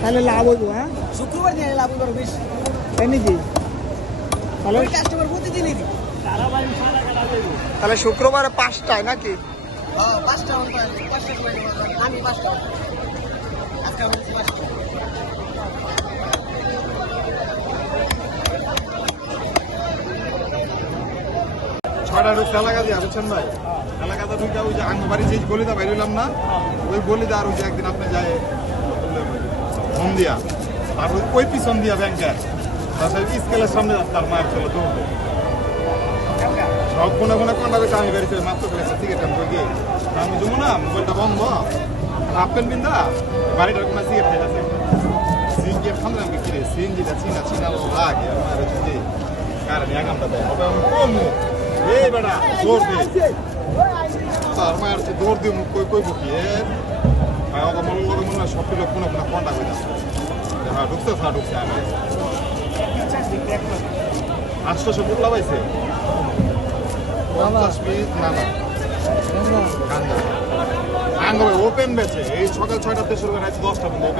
তাহলে লাভ হইব। হ্যাঁ, শুক্রবার দিনে লাভ করো বেশি। তাই নাকি? তাহলে কাস্টমার প্রতিদিনই দিই। তাহলে শুক্রবারে 5টায় নাকি? হ্যাঁ, 5টা সময় আমি 5টা আজকে আমি 5টা। ছয়টা ঢুকছে এলাকা দিয়ে বুঝছেন ভাই, এলাকাতে ঢুকে ওই যে আঙ্গবাড়ি যে গলিটা বাইরে হইলাম না, ওই গলিটা আর ওই যে একদিন আপনি যায় ফোন দিয়া আর ওই পিছন দিয়া ব্যাংকের তাছাড়া স্কেলের সামনে তার মায়ের ছেলে দৌড়বে সব কোনে কোনে কোনটা বেশি আমি বেরিয়েছি মাত্র ফেলেছে সিগারেট আমি গিয়ে আমি জমো না মোবাইলটা বন্ধ হাফ প্যান্ট বিন্দা বাড়িটার কোনো সিগারেট খেয়েছে সিগারেট খান আমি কিরে সিএনজিটা চিনা চিনা লাগে আমার হচ্ছে কারণ একামটা দেয় হবে আমি কমু এই বেটা জোর দে তার মায়ের হচ্ছে দৌড় দিয়ে মুখ কই কই বকি আমার মনে হয় সব লোক কোনো কোনো কন্টা হয়ে যাচ্ছে হ্যাঁ ঢুকতে ঢুকছে আমি 800 বুকলা পাইছে 50 পিস না গান্দা ওপেন বেছে এই সকাল 6টাতে শুরু করে 10টা পর্যন্ত